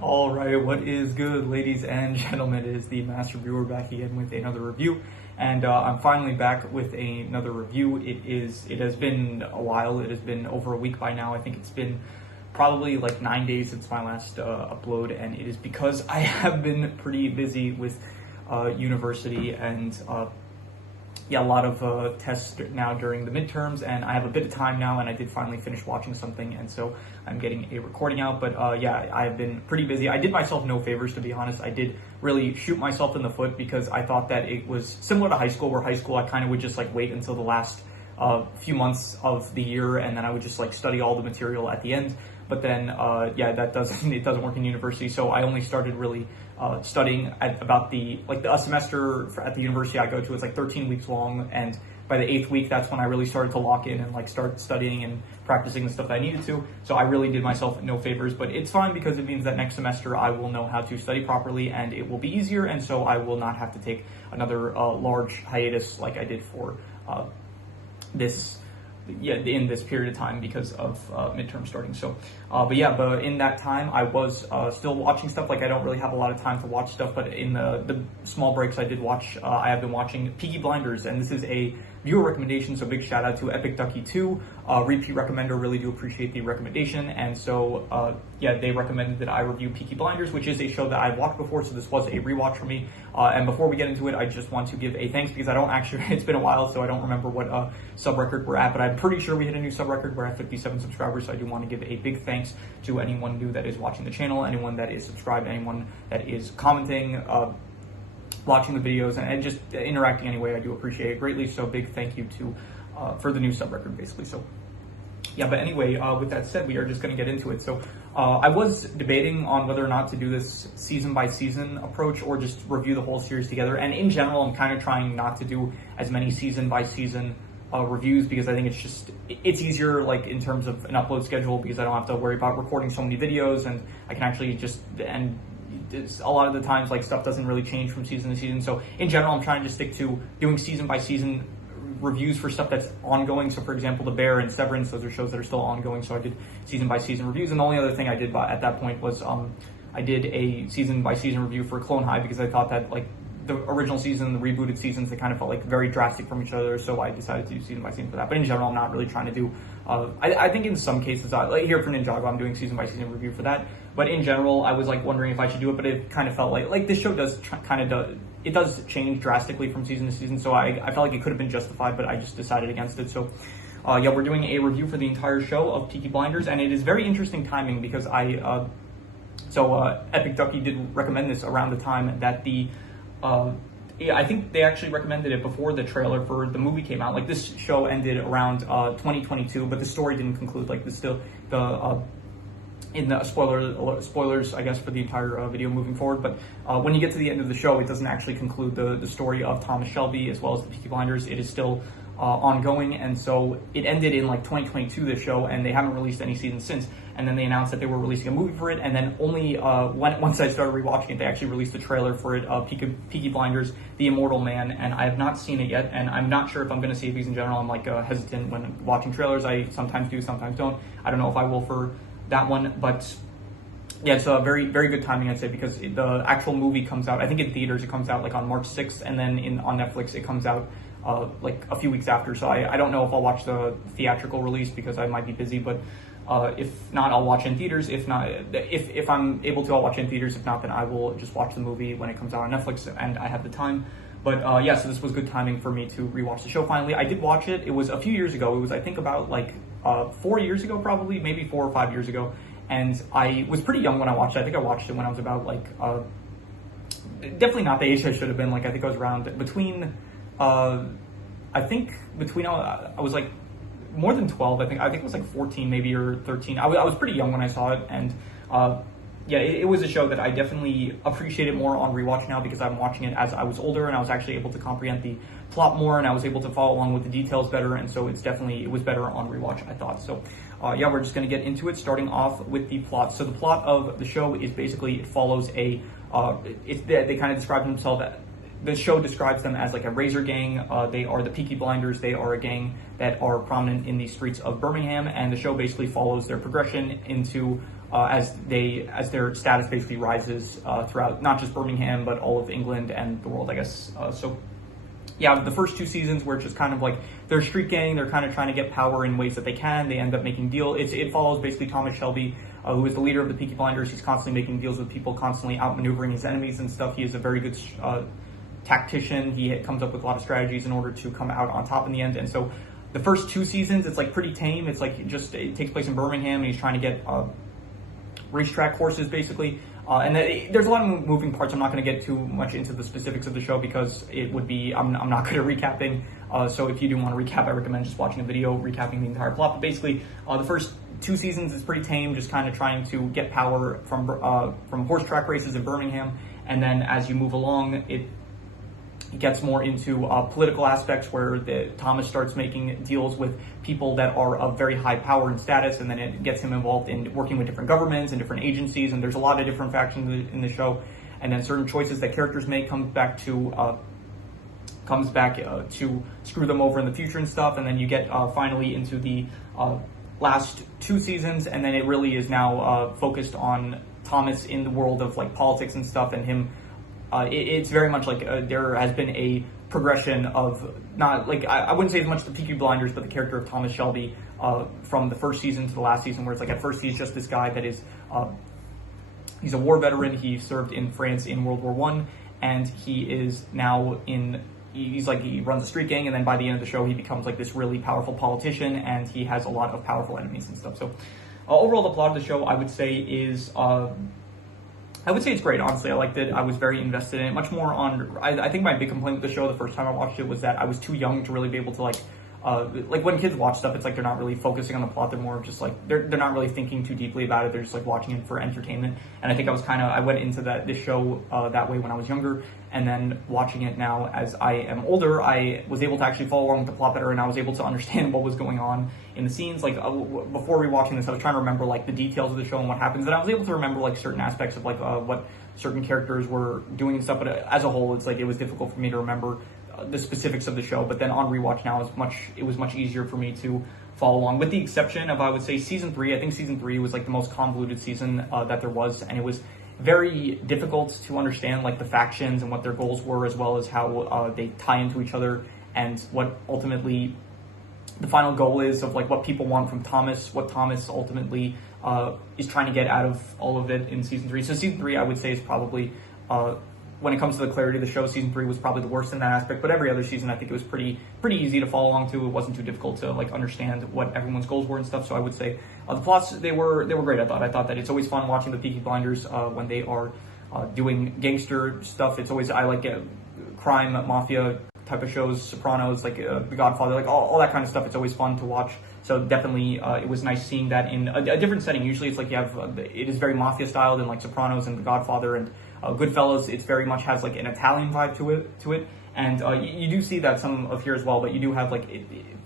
All right, what is good, ladies and gentlemen? It is the Master Reviewer back again with another review, and I'm finally back with another review. It has been a while. It has been over a week by now. I think it's been probably like 9 days since my last upload, and it is because I have been pretty busy with university and a lot of tests now during the midterms, and I have a bit of time now, and I did finally finish watching something, and so I'm getting a recording out. But I've been pretty busy. I did myself no favors, to be honest. I did really shoot myself in the foot because I thought that it was similar to high school, where high school I kind of would just like wait until the last few months of the year, and then I would just like study all the material at the end. But then that doesn't work in university. So I only started really studying at about a semester at the university I go to. It's like 13 weeks long, and by the 8th week, that's when I really started to lock in and like start studying and practicing the stuff that I needed to. So I really did myself no favors, but it's fine because it means that next semester I will know how to study properly, and it will be easier, and so I will not have to take another large hiatus like I did for in this period of time because of midterm starting. So but in that time I was still watching stuff. Like, I don't really have a lot of time to watch stuff, but in the small breaks I did watch, I have been watching Peaky Blinders, and this is a viewer recommendation, so big shout out to Epic Ducky 2, repeat recommender. Really do appreciate the recommendation. And so they recommended that I review Peaky Blinders, which is a show that I've watched before, so this was a rewatch for me. And before we get into it, I just want to give a thanks, because I don't actually it's been a while, so I don't remember what sub record we're at, but I'm pretty sure we hit a new sub record. We're at 57 subscribers, so I do want to give a big thanks to anyone new that is watching the channel, anyone that is subscribed, anyone that is commenting, watching the videos, and just interacting anyway. I do appreciate it greatly, so big thank you to for the new sub record, basically. So but anyway, with that said, we are just going to get into it. So I was debating on whether or not to do this season by season approach or just review the whole series together. And in general, I'm kind of trying not to do as many season by season reviews, because I think it's easier, like in terms of an upload schedule, because I don't have to worry about recording so many videos, and I can actually a lot of the times, like, stuff doesn't really change from season to season. So in general, I'm trying to stick to doing season by season reviews for stuff that's ongoing. So for example, The Bear and Severance, those are shows that are still ongoing, so I did season by season reviews. And the only other thing I did at that point was I did a season by season review for Clone High, because I thought that, like, the original season, the rebooted seasons, they kind of felt like very drastic from each other, so I decided to do season by season for that. But in general, I'm not really trying to do I think in some cases, like here for Ninjago, I'm doing season by season review for that. But in general, I was like wondering if I should do it, but it kind of felt like this show does it does change drastically from season to season, so I felt like it could have been justified, but I just decided against it. So we're doing a review for the entire show of Peaky Blinders, and it is very interesting timing, because Epic Ducky did recommend this around the time that I think they actually recommended it before the trailer for the movie came out. Like, this show ended around 2022, but the story didn't conclude. Like, in the spoilers, I guess, for the entire video moving forward. But when you get to the end of the show, it doesn't actually conclude the story of Thomas Shelby as well as the Peaky Blinders. It is still ongoing, and so it ended in like 2022, the show, and they haven't released any season since. And then they announced that they were releasing a movie for it, and then only once I started rewatching it, they actually released a trailer for it, Peaky Blinders, The Immortal Man, and I have not seen it yet, and I'm not sure if I'm going to see it, because in general I'm like hesitant when watching trailers. I sometimes do, sometimes don't. I don't know if I will for that one, but yeah, it's a very, very good timing, I'd say, because the actual movie comes out, I think in theaters, it comes out like on March 6th, and then on Netflix it comes out like a few weeks after. So I don't know if I'll watch the theatrical release, because I might be busy, but if not, I'll watch in theaters. If not, if I'm able to, I'll watch in theaters. If not, then I will just watch the movie when it comes out on Netflix and I have the time. But so this was good timing for me to rewatch the show finally. I did watch it. It was a few years ago. It was, I think, about like 4 years ago, probably, maybe 4 or 5 years ago. And I was pretty young when I watched it. I think I watched it when I was about like, definitely not the age I should have been. Like, I think I was around between, I was like more than 12. I think it was like 14 maybe, or 13. I was pretty young when I saw it, and it was a show that I definitely appreciated more on rewatch now, because I'm watching it as I was older, and I was actually able to comprehend the plot more, and I was able to follow along with the details better, and so it was better on rewatch, I thought. So we're just going to get into it, starting off with the plot. So the plot of the show is basically, it follows they kind of describe themselves. The show describes them as like a razor gang. They are the Peaky Blinders. They are a gang that are prominent in the streets of Birmingham, and the show basically follows their progression into as their status basically rises throughout not just Birmingham but all of England and the world, I guess. Yeah, the first 2 seasons were just kind of like they're a street gang. They're kind of trying to get power in ways that they can. They end up making deals. It follows basically Thomas Shelby, who is the leader of the Peaky Blinders. He's constantly making deals with people, constantly outmaneuvering his enemies and stuff. He is a very good tactician. He comes up with a lot of strategies in order to come out on top in the end. And so the first 2 seasons, it's like pretty tame. It's like it takes place in Birmingham, and he's trying to get racetrack horses basically. And there's a lot of moving parts. I'm not going to get too much into the specifics of the show because it would be, I'm not good at recapping. So if you do want to recap, I recommend just watching a video recapping the entire plot. But basically, the first 2 seasons is pretty tame, just kind of trying to get power from horse track races in Birmingham. And then as you move along, it gets more into political aspects where Thomas starts making deals with people that are of very high power and status, and then it gets him involved in working with different governments and different agencies, and there's a lot of different factions in the show. And then certain choices that characters make comes back to screw them over in the future and stuff. And then you get finally into the last 2 seasons, and then it really is now focused on Thomas in the world of like politics and stuff, and him. It's very much like there has been a progression of not like I wouldn't say as much the Peaky Blinders, but the character of Thomas Shelby from the first season to the last season, where it's like at first he's just this guy that is he's a war veteran. He served in France in World War I, and he is now he runs a street gang, and then by the end of the show he becomes like this really powerful politician, and he has a lot of powerful enemies and stuff. So overall, the plot of the show I would say it's great, honestly. I liked it. I was very invested in it. Much more on... I think my big complaint with the show the first time I watched it was that I was too young to really be able to, like when kids watch stuff, it's like they're not really focusing on the plot. They're more just like... They're not really thinking too deeply about it. They're just, like, watching it for entertainment. And I think I went into this show that way when I was younger. And then watching it now as I am older, I was able to actually follow along with the plot better, and I was able to understand what was going on in the scenes. Like, before rewatching this, I was trying to remember, like, the details of the show and what happens, and I was able to remember, like, certain aspects of, like, what certain characters were doing and stuff, but as a whole, it's like, it was difficult for me to remember the specifics of the show. But then on rewatch now, it was much easier for me to follow along, with the exception of, I would say, season 3. I think season 3 was, like, the most convoluted season that there was, and it was very difficult to understand, like, the factions and what their goals were, as well as how they tie into each other, and what ultimately the final goal is of, like, what people want from Thomas, what Thomas ultimately is trying to get out of all of it in season 3. So season 3, I would say, is probably, when it comes to the clarity of the show, season 3 was probably the worst in that aspect, but every other season I think it was pretty easy to follow along to. It wasn't too difficult to, like, understand what everyone's goals were and stuff. So I would say the plots, they were great. I thought that it's always fun watching the Peaky Blinders when they are doing gangster stuff. It's always, I like crime, mafia type of shows, Sopranos, like The Godfather, like all that kind of stuff. It's always fun to watch. So definitely it was nice seeing that in a different setting. Usually it's like you have, it is very mafia styled in like Sopranos and The Godfather, and Goodfellas, it's very much has like an Italian vibe to it. And you do see that some of here as well, but you do have like,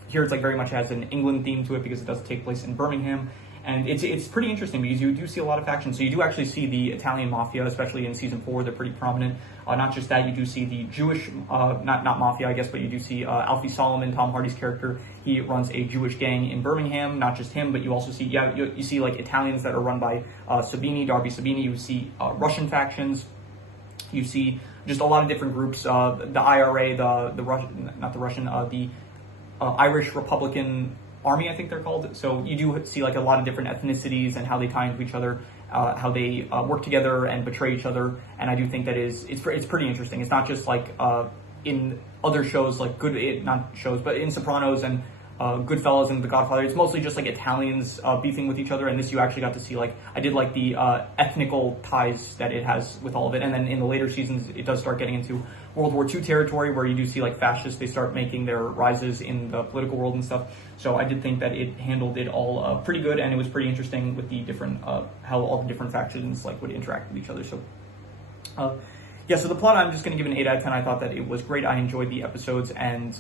here it's like very much has an England theme to it because it does take place in Birmingham. And it's pretty interesting because you do see a lot of factions. So you do actually see the Italian mafia, especially in season 4. They're pretty prominent. Not just that, you do see the Jewish, not mafia, I guess, but you do see Alfie Solomon, Tom Hardy's character. He runs a Jewish gang in Birmingham. Not just him, but you also see, you see like Italians that are run by Darby Sabini. You see Russian factions. You see just a lot of different groups. The IRA, the Russian, not the Russian, the Irish Republican Army, I think they're called. So you do see like a lot of different ethnicities and how they tie into each other, how they work together and betray each other. And I do think that it's pretty interesting. It's not just like in other shows, like not shows, but in Sopranos and Goodfellas and The Godfather, it's mostly just like Italians beefing with each other. And this you actually got to see, like, I did like the ethnical ties that it has with all of it. And then in the later seasons, it does start getting into World War II territory, where you do see like fascists, they start making their rises in the political world and stuff. So I did think that it handled it all pretty good, and it was pretty interesting with the different, how all the different factions like would interact with each other. So yeah, so the plot, I'm just going to give an 8 out of 10. I thought that it was great. I enjoyed the episodes and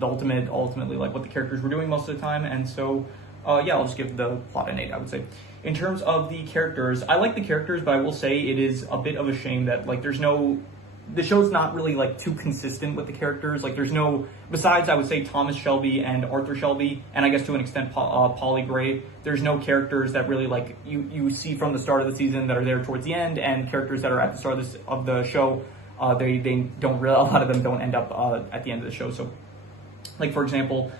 ultimately like what the characters were doing most of the time. And so, yeah, I'll just give the plot an 8, I would say. In terms of the characters, I like the characters, but I will say it is a bit of a shame that like there's no the show's not really like too consistent with the characters. Like there's no, besides I would say Thomas Shelby and Arthur Shelby, and I guess to an extent Polly Gray, there's no characters that really like you see from the start of the season that are there towards the end, and characters that are at the start of the show, they don't really, a lot of them don't end up at the end of the show. So like for example,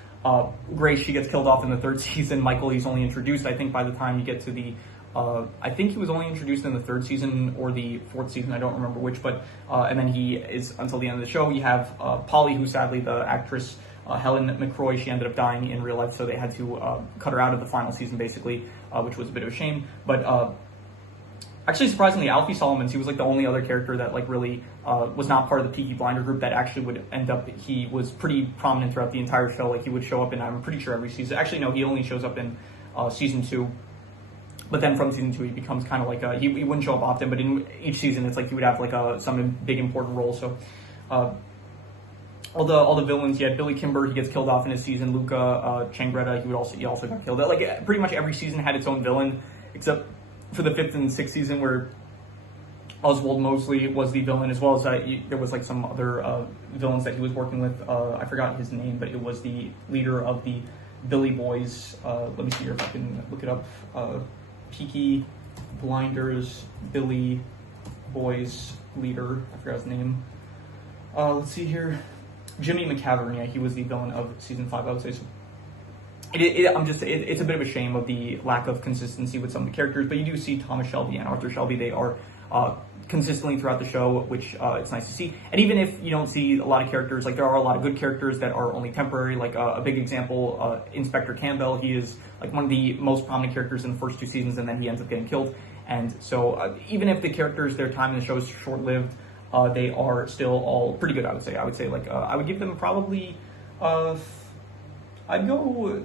Grace, she gets killed off in the third season. Michael, he's only introduced, I think, by the time you get to the I think he was only introduced in the third season or the fourth season, I don't remember which, but and then he is until the end of the show. You have Polly, who sadly, the actress Helen McCroy, she ended up dying in real life, so they had to cut her out of the final season basically, which was a bit of a shame. But actually, surprisingly, Alfie Solomons, he was like the only other character that like really was not part of the Peaky Blinder group that actually would end up, he was pretty prominent throughout the entire show. Like he would show up in, I'm pretty sure, every season. Actually, no, he only shows up in season 2. But then from season 2, he becomes kind of like he wouldn't show up often, but in each season, it's like he would have like some big important role. So all the villains, you had Billy Kimber, he gets killed off in his season. Luca Changretta, he also got killed. Like pretty much every season had its own villain, except for the 5th and 6th season where Oswald Mosley was the villain, as well as there was like some other villains that he was working with. I forgot his name, but it was the leader of the Billy Boys. Let me see here if I can look it up. Peaky Blinders Billy Boys leader. I forgot his name. Let's see here. Jimmy McCavern. Yeah, he was the villain of season 5. I would say so. It's a bit of a shame of the lack of consistency with some of the characters, but you do see Thomas Shelby and Arthur Shelby. They are consistently throughout the show, which it's nice to see. And even if you don't see a lot of characters, like there are a lot of good characters that are only temporary. Like a big example, Inspector Campbell. He is like one of the most prominent characters in the first 2 seasons, and then he ends up getting killed. And so even if the characters, their time in the show is short-lived, they are still all pretty good, I would say. I would say like I would give them probably I'd go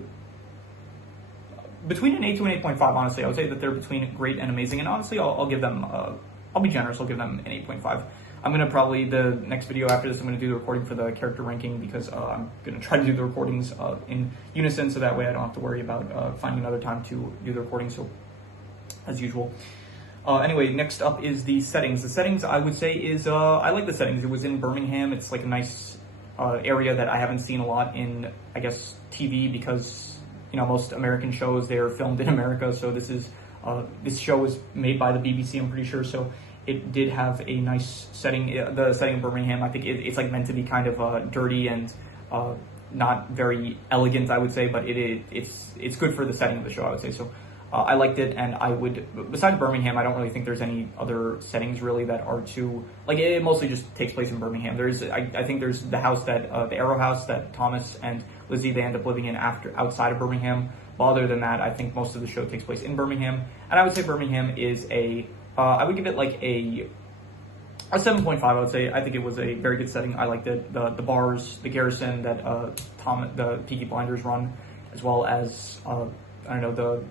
between an 8 to an 8.5, honestly. I would say that they're between great and amazing, and honestly, I'll give them, I'll be generous, I'll give them an 8.5. I'm going to probably, the next video after this, I'm going to do the recording for the character ranking, because I'm going to try to do the recordings in unison, so that way I don't have to worry about finding another time to do the recording, so as usual. Anyway, next up is the settings. The settings, I would say, is, I like the settings. It was in Birmingham. It's like a nice area that I haven't seen a lot in, I guess, TV, because you know, most American shows, they're filmed in America, so this show was made by the BBC, I'm pretty sure, so it did have a nice setting. The setting of Birmingham, I think it's like meant to be kind of dirty and not very elegant, I would say, but it's good for the setting of the show, I would say. So I liked it, and I would, besides Birmingham, I don't really think there's any other settings really that are too, like, it mostly just takes place in Birmingham. I think there's the house that, the Arrow house that Thomas and Lizzie, they end up living in outside of Birmingham. But other than that, I think most of the show takes place in Birmingham. And I would say Birmingham is I would give it like a 7.5, I would say. I think it was a very good setting. I liked it. The bars, the garrison that the Peaky Blinders run, as well as, I don't know,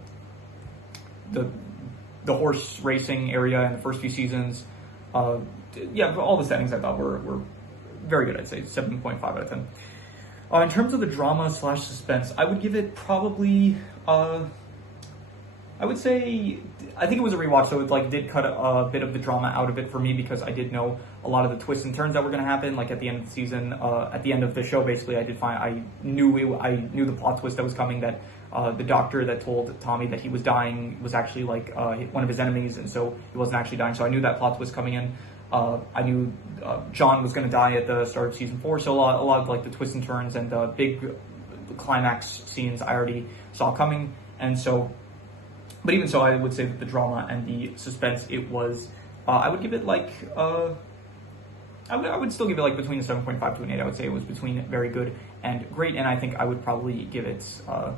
the horse racing area in the first few seasons. Yeah, all the settings I thought were very good, I'd say. 7.5 out of 10. In terms of the drama / suspense, I would give it probably, I would say, I think it was a rewatch, so it like did cut a bit of the drama out of it for me, because I did know a lot of the twists and turns that were going to happen. Like at the end of the season, at the end of the show, basically, I knew the plot twist that was coming, that the doctor that told Tommy that he was dying was actually like one of his enemies, and so he wasn't actually dying. So I knew that plot twist coming in. I knew John was going to die at the start of season 4, so a lot of like the twists and turns and the big climax scenes I already saw coming, and so, but even so, I would say that the drama and the suspense, it was, I would give it like, I would still give it like between a 7.5 to an 8. I would say it was between very good and great, and I think I would probably give it, I'm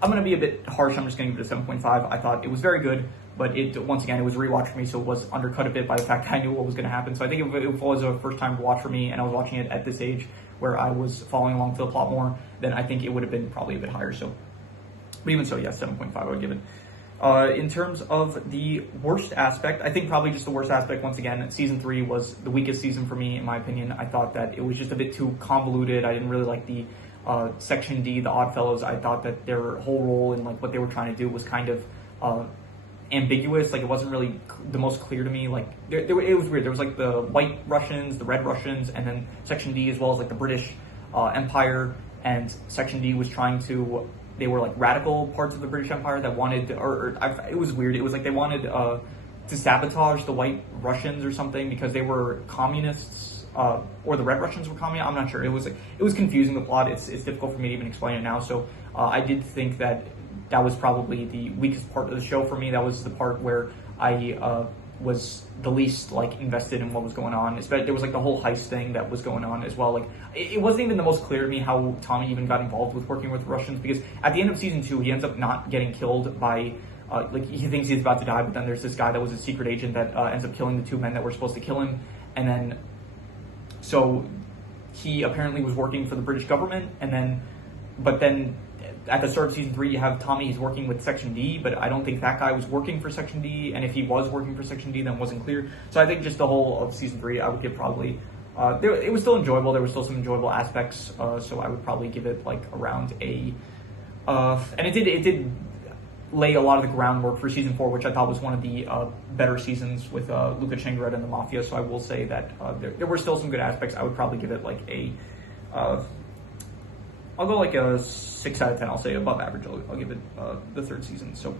going to be a bit harsh, I'm just going to give it a 7.5. I thought it was very good, but once again, it was a rewatch for me, so it was undercut a bit by the fact that I knew what was going to happen. So I think if it was a first-time watch for me, and I was watching it at this age where I was following along to the plot more, then I think it would have been probably a bit higher. So, but even so, yeah, 7.5 I would give it. In terms of the worst aspect, I think probably just the worst aspect, once again, season 3 was the weakest season for me, in my opinion. I thought that it was just a bit too convoluted. I didn't really like the Section D, the Oddfellows. I thought that their whole role and like what they were trying to do was kind of ambiguous. Like, it wasn't really the most clear to me. Like, it was weird. There was like the white Russians, the red Russians, and then Section D, as well as like the British Empire. And Section D was trying to, they were like radical parts of the British Empire that wanted, it was weird. It was like they wanted to sabotage the white Russians or something because they were communists, or the red Russians were communists. I'm not sure. It was confusing, the plot. It's difficult for me to even explain it now. So I did think that was probably the weakest part of the show for me. That was the part where I was the least like invested in what was going on. Especially, there was like the whole heist thing that was going on as well. Like, it wasn't even the most clear to me how Tommy even got involved with working with Russians, because at the end of season 2, he ends up not getting killed by, like, he thinks he's about to die, but then there's this guy that was a secret agent that ends up killing the 2 men that were supposed to kill him. And then, so he apparently was working for the British government, but then at the start of season 3, you have Tommy, he's working with Section D, but I don't think that guy was working for Section D, and if he was working for Section D, then it wasn't clear. So I think just the whole of season 3, I would give probably, it was still enjoyable, there were still some enjoyable aspects, so I would probably give it like around a, and it did lay a lot of the groundwork for season 4, which I thought was one of the better seasons with Luca Cengred and the Mafia, so I will say that there were still some good aspects. I would probably give it like a, I'll go like a 6 out of 10. I'll say above average. I'll give it the 3rd season. So,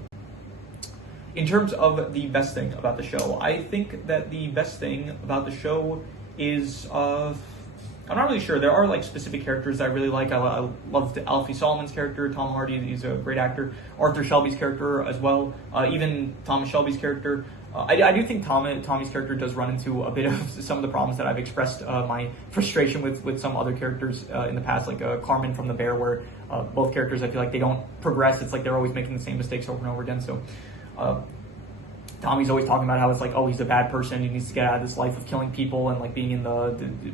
in terms of the best thing about the show, I think that the best thing about the show is, I'm not really sure. There are like specific characters that I really like. I loved Alfie Solomon's character, Tom Hardy. He's a great actor. Arthur Shelby's character as well. Even Thomas Shelby's character. I do think Tommy's character does run into a bit of some of the problems that I've expressed my frustration with some other characters in the past, like Carmen from The Bear, where both characters, I feel like they don't progress. It's like they're always making the same mistakes over and over again. So Tommy's always talking about how it's like, oh, he's a bad person, he needs to get out of this life of killing people and like being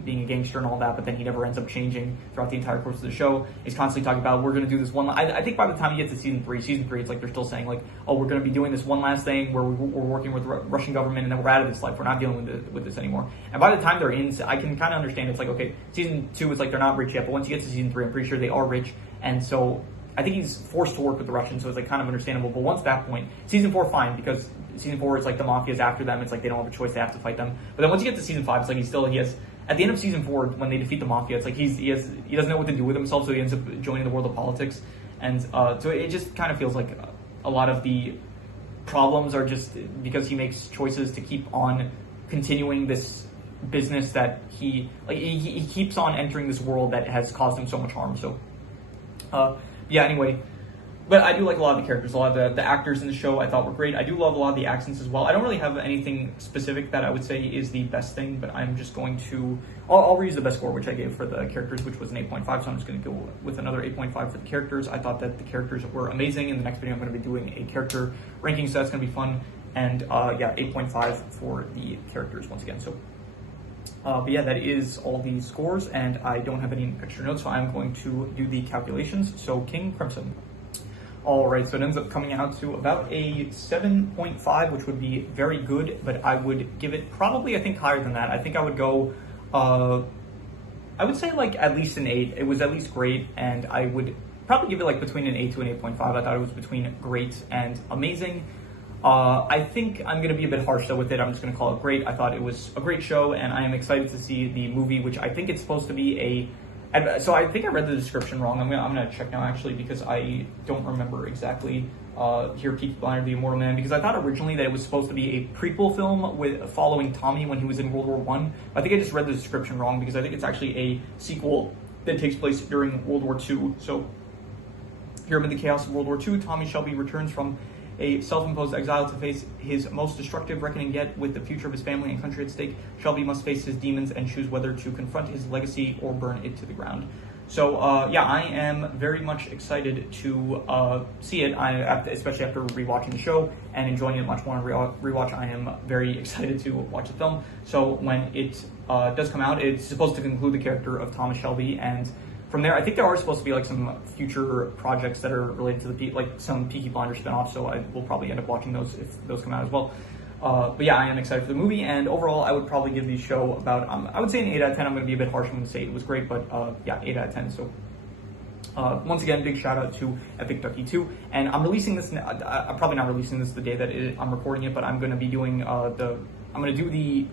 being a gangster and all that, but then he never ends up changing throughout the entire course of the show. He's constantly talking about, we're going to do this one, I think by the time he gets to season 3, it's like they're still saying like, oh, we're going to be doing this one last thing where we're working with the Russian government and then we're out of this life, we're not dealing with this anymore. And by the time they're in, I can kind of understand, it's like, okay, season 2 is like they're not rich yet, but once you get to season 3, I'm pretty sure they are rich, and so I think he's forced to work with the Russians, so it's like kind of understandable. But once that point, season 4, fine, because season 4 is like the Mafia's after them. It's like they don't have a choice; they have to fight them. But then once you get to season 5, it's like he has at the end of season 4 when they defeat the Mafia, it's like he doesn't know what to do with himself, so he ends up joining the world of politics, and so it just kind of feels like a lot of the problems are just because he makes choices to keep on continuing this business that he keeps on entering this world that has caused him so much harm. So. Yeah, anyway, but I do like a lot of the characters. A lot of the actors in the show I thought were great. I do love a lot of the accents as well. I don't really have anything specific that I would say is the best thing, but I'm just going to, I'll reuse the best score, which I gave for the characters, which was an 8.5, so I'm just going to go with another 8.5 for the characters. I thought that the characters were amazing. In the next video, I'm going to be doing a character ranking, so that's going to be fun. And yeah, 8.5 for the characters once again. So. But yeah, that is all the scores, and I don't have any extra notes, so I'm going to do the calculations. So King Crimson. Alright, so it ends up coming out to about a 7.5, which would be very good, but I would give it probably, I think, higher than that. I think I would go, I would say like at least an 8. It was at least great, and I would probably give it like between an 8 to an 8.5. I thought it was between great and amazing. I think I'm going to be a bit harsh though with it. I'm just going to call it great. I thought it was a great show, and I am excited to see the movie, which I think it's supposed to be so I think I read the description wrong. I'm gonna check now actually, because I don't remember exactly here, Peaky Blinders, The Immortal Man, because I thought originally that it was supposed to be a prequel film following Tommy when he was in World War I. I think I just read the description wrong, because I think it's actually a sequel that takes place during World War II. So here amid the chaos of World War II, Tommy Shelby returns from a self-imposed exile to face his most destructive reckoning yet. With the future of his family and country at stake, Shelby must face his demons and choose whether to confront his legacy or burn it to the ground. So yeah, I am very much excited to see it, especially after rewatching the show and enjoying it much more on rewatch. I am very excited to watch the film. So when it does come out, it's supposed to conclude the character of Thomas Shelby, and from there, I think there are supposed to be like some future projects that are related to like some Peaky Blinders spinoffs, so I will probably end up watching those if those come out as well. But yeah, I am excited for the movie, and overall, I would probably give the show about, I would say an 8 out of 10. I'm going to be a bit harsh. I'm going to say it was great, but yeah, 8 out of 10. So Once again, big shout out to Epic Ducky 2. And I'm releasing this, I'm probably not releasing this the day that I'm recording it, but I'm going to be doing I'm going to do the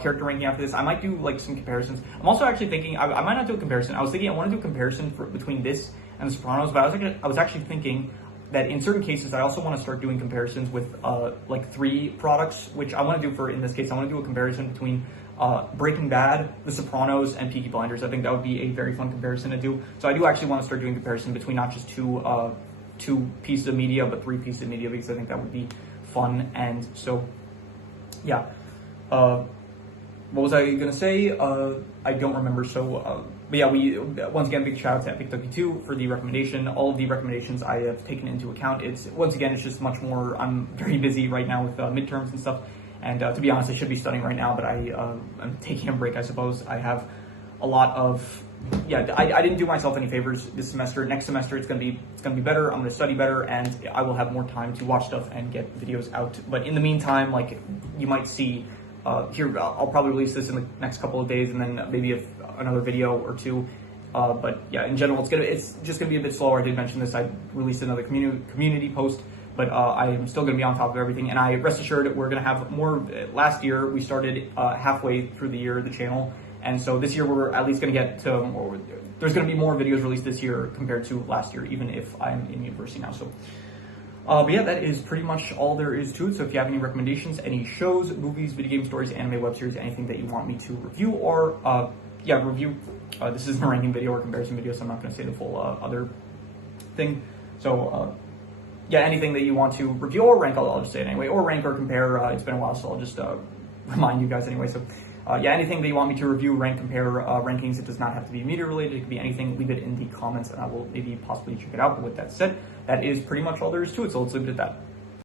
character ranking after this. I might do like some comparisons. I'm also actually thinking, I might not do a comparison. I was thinking I want to do a comparison between this and The Sopranos, but I was actually thinking that in certain cases, I also want to start doing comparisons with like 3 products, which I want to do for, in this case, I want to do a comparison between Breaking Bad, The Sopranos, and Peaky Blinders. I think that would be a very fun comparison to do. So I do actually want to start doing comparison between not just two pieces of media, but 3 pieces of media, because I think that would be fun. And so, yeah. What was I gonna say? I don't remember. So, but yeah, once again, big shout out to Epic Ducky 2 for the recommendation. All of the recommendations I have taken into account. It's just much more. I'm very busy right now with midterms and stuff. And to be honest, I should be studying right now, but I'm taking a break, I suppose. I have a lot of, I didn't do myself any favors this semester. Next semester, it's gonna be better. I'm gonna study better, and I will have more time to watch stuff and get videos out. But in the meantime, like you might see here, I'll probably release this in the next couple of days, and then maybe another video or 2. But yeah, in general, it's just gonna be a bit slower. I did mention this. I released another community post. But I am still going to be on top of everything, and I rest assured we're going to have more. Last year we started halfway through the year the channel, and so this year we're at least going to get to more. There's going to be more videos released this year compared to last year, even if I'm in university now. So, but yeah, that is pretty much all there is to it. So if you have any recommendations, any shows, movies, video game stories, anime, web series, anything that you want me to review or review, this isn't a ranking video or comparison video, so I'm not going to say the full other thing. So. Anything that you want to review or rank, I'll just say it anyway, or rank or compare. It's been a while, so I'll just remind you guys anyway. So, anything that you want me to review, rank, compare, rankings, it does not have to be media related. It could be anything. Leave it in the comments, and I will maybe possibly check it out. But with that said, that is pretty much all there is to it. So let's leave it at that.